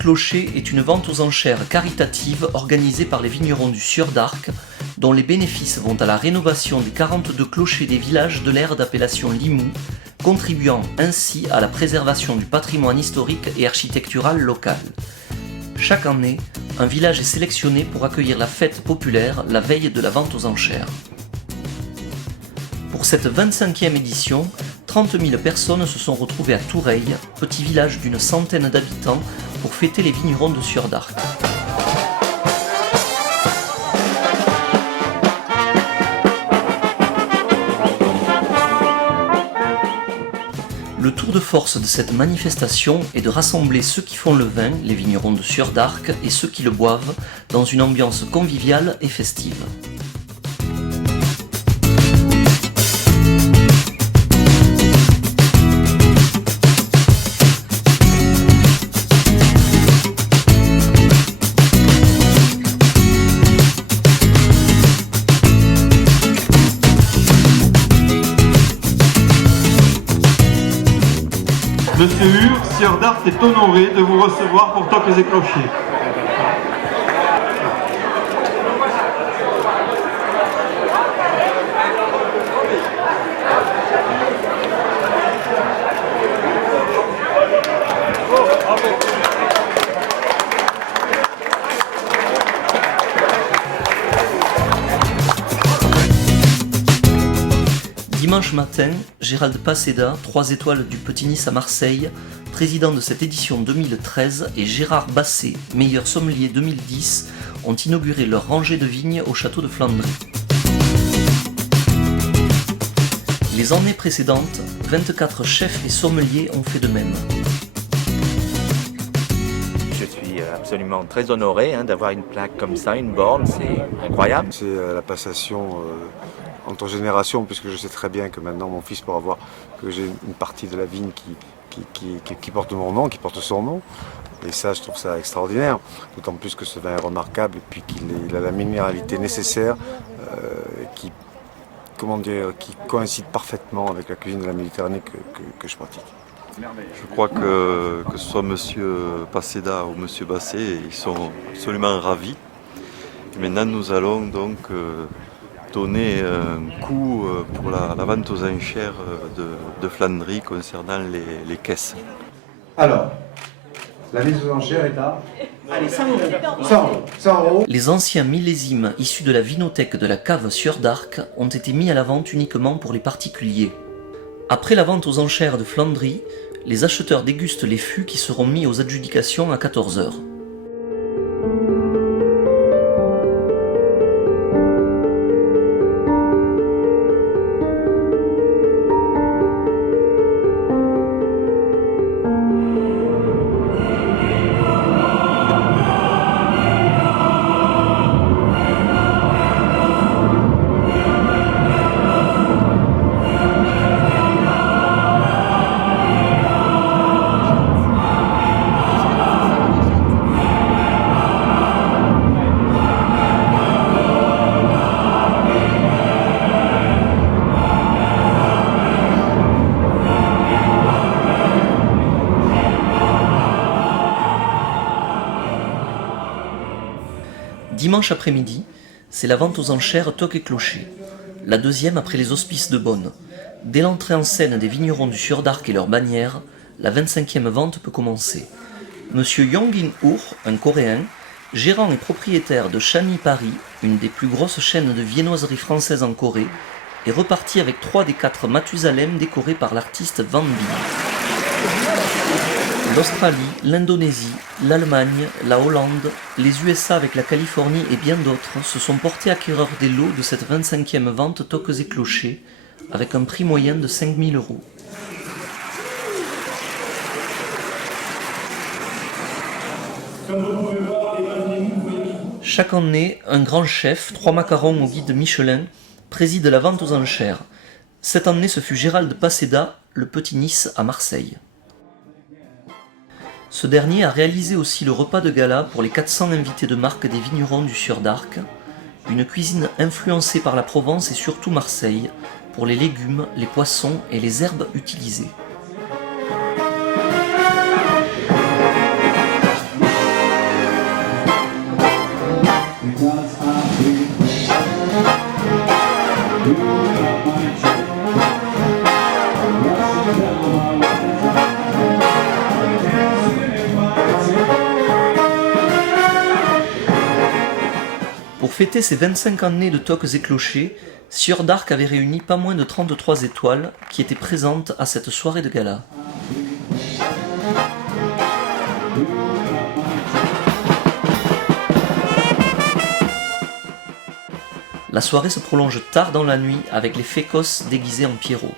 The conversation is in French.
Clochers est une vente aux enchères caritative organisée par les vignerons du Sieur d'Arc, dont les bénéfices vont à la rénovation des 42 clochers des villages de l'aire d'appellation Limoux, contribuant ainsi à la préservation du patrimoine historique et architectural local. Chaque année, un village est sélectionné pour accueillir la fête populaire la veille de la vente aux enchères. Pour cette 25e édition, 30 000 personnes se sont retrouvées à Toureille, petit village d'une centaine d'habitants, pour fêter les vignerons de Sieur d'Arc. Le tour de force de cette manifestation est de rassembler ceux qui font le vin, les vignerons de Sieur d'Arc, et ceux qui le boivent, dans une ambiance conviviale et festive. Monsieur Hur, Sieur d'Arc est honoré de vous recevoir pour Toques et Clochers. Dimanche matin, Gérald Paseda, 3 étoiles du Petit Nice à Marseille, président de cette édition 2013, et Gérard Basset, meilleur sommelier 2010, ont inauguré leur rangée de vignes au château de Flandry. Les années précédentes, 24 chefs et sommeliers ont fait de même. Je suis absolument très honoré d'avoir une plaque comme ça, une borne, c'est incroyable. C'est la passation entre générations, puisque je sais très bien que maintenant mon fils pourra voir que j'ai une partie de la vigne qui porte mon nom, qui porte son nom. Et ça, je trouve ça extraordinaire, d'autant plus que ce vin est remarquable et puis qu'il a la minéralité nécessaire qui coïncide parfaitement avec la cuisine de la Méditerranée que je pratique. Je crois que ce soit M. Paseda ou M. Basset, ils sont absolument ravis. Et maintenant, nous allons donc donner un coup pour la vente aux enchères de Flandry concernant les caisses. Alors, la mise aux enchères est à... Allez, 100 euros. 100 euros. Les anciens millésimes issus de la vinothèque de la cave Sieur d'Arc ont été mis à la vente uniquement pour les particuliers. Après la vente aux enchères de Flandry, les acheteurs dégustent les fûts qui seront mis aux adjudications à 14 h. Dimanche après-midi, c'est la vente aux enchères Toques et Clochers, la deuxième après les hospices de Beaune. Dès l'entrée en scène des vignerons du Sieur d'Arc et leurs bannières, la 25e vente peut commencer. Monsieur Yong-in Ur, un Coréen, gérant et propriétaire de Chani Paris, une des plus grosses chaînes de viennoiseries françaises en Corée, est reparti avec 3 des 4 Mathusalem décorés par l'artiste Van Bille. L'Australie, l'Indonésie, l'Allemagne, la Hollande, les USA avec la Californie et bien d'autres se sont portés acquéreurs des lots de cette 25e vente Toques et Clochers, avec un prix moyen de 5 000 €. Chaque année, un grand chef, 3 macarons au guide Michelin, préside la vente aux enchères. Cette année, ce fut Gérald Paseda, le Petit Nice à Marseille. Ce dernier a réalisé aussi le repas de gala pour les 400 invités de marque des vignerons du Sieur d'Arc, une cuisine influencée par la Provence et surtout Marseille, pour les légumes, les poissons et les herbes utilisées. fêter ses 25 années de Toques et Clochers, Sieur d'Arc avait réuni pas moins de 33 étoiles qui étaient présentes à cette soirée de gala. La soirée se prolonge tard dans la nuit avec les fécos déguisés en Pierrot.